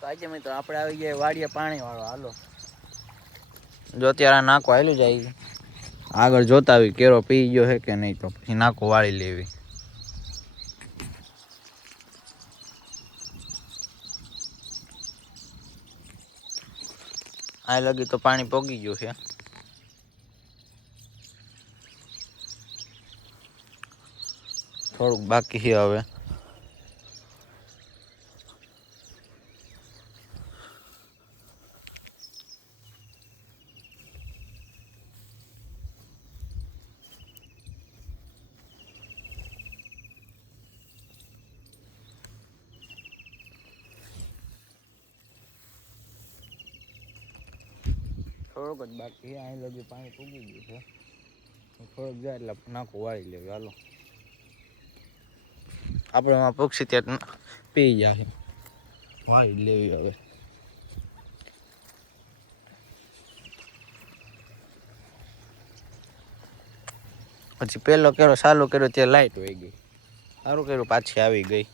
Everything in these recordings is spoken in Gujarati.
તો આજે મિત્રો આપણે આવી ગયા વાડીએ પાણી વાળો. હાલો જો ત્યારે નાકો હાલ્યું જાય, આગળ જોતા આવી કેરો પી ગયો છે કે નહીં, તો પછી નાકો વાળી લેવી. આ લગી તો પાણી પોગી ગયું છે. થોડુંક બાકી છે હવે. થોડુંક જ બાકી છે. અહીં લગી પાણી પૂગી ગયું છે. થોડુંક જાય એટલે નાખું વાળી લેવું. હાલો આપણે એમાં પક્ષી ત્યાં પી જાય, વાળી લેવી હવે. પછી પેલો કેરો ચાલુ કર્યો ત્યાં લાઈટ વહી ગઈ. સારું કર્યું પાછી આવી ગઈ.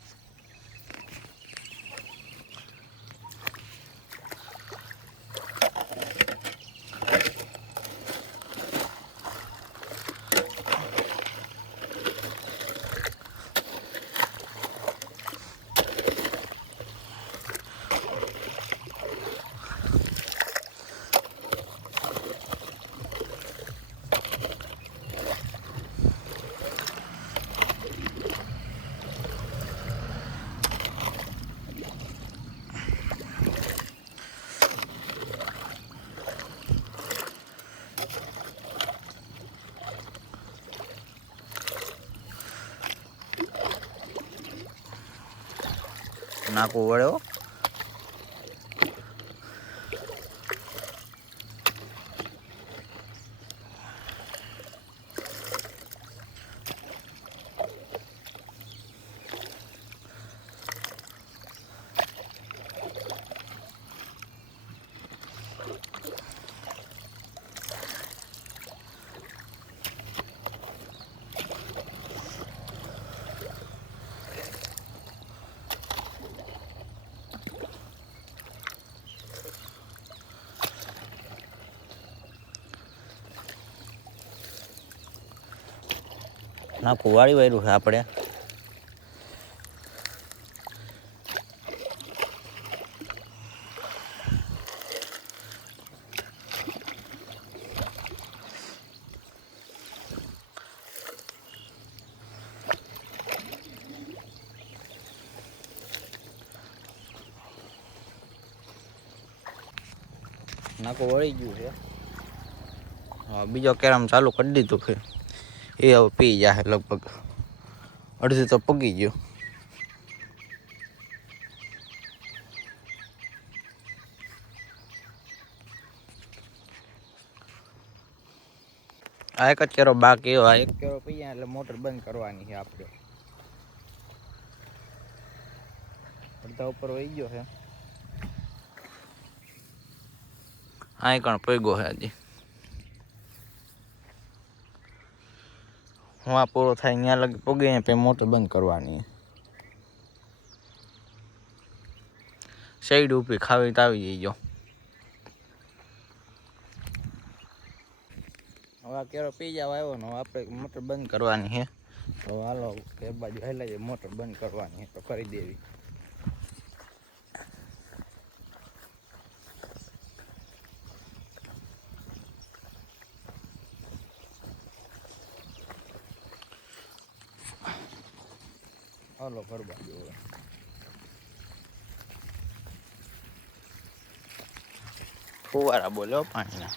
નાખવું વળ્યો. નાખું વાળી વાળ્યું છે આપણે. નાખું વળી ગયું છે. હા, બીજો કેરમ ચાલુ કરી દીધું છે. એ હવે પી જાય લગભગ. અડધી તો પગી ગયો. આ એક જ કેરો બાકી. આ એક કેરો પી જાય એટલે મોટર બંધ કરવાની છે આપણે. અડધા ઉપર વહી ગયો છે. આ કણ પગ્યો છે હજી. હું આ પૂરો થાય ત્યાં લગી પગે પછી મોટર બંધ કરવાની. સાઈડ ઉપર ખાવી તો આવી જઈજો. હવે કેરો પી જવા આવ્યો ને આપણે મોટર બંધ કરવાની છે. તો હાલો કે બાજુ હેલા જાય, મોટર બંધ કરવાની છે તો કરી દેવી. હાલો ઘર બાજુ હવે ફુવારા બોલ્યો પાણીના.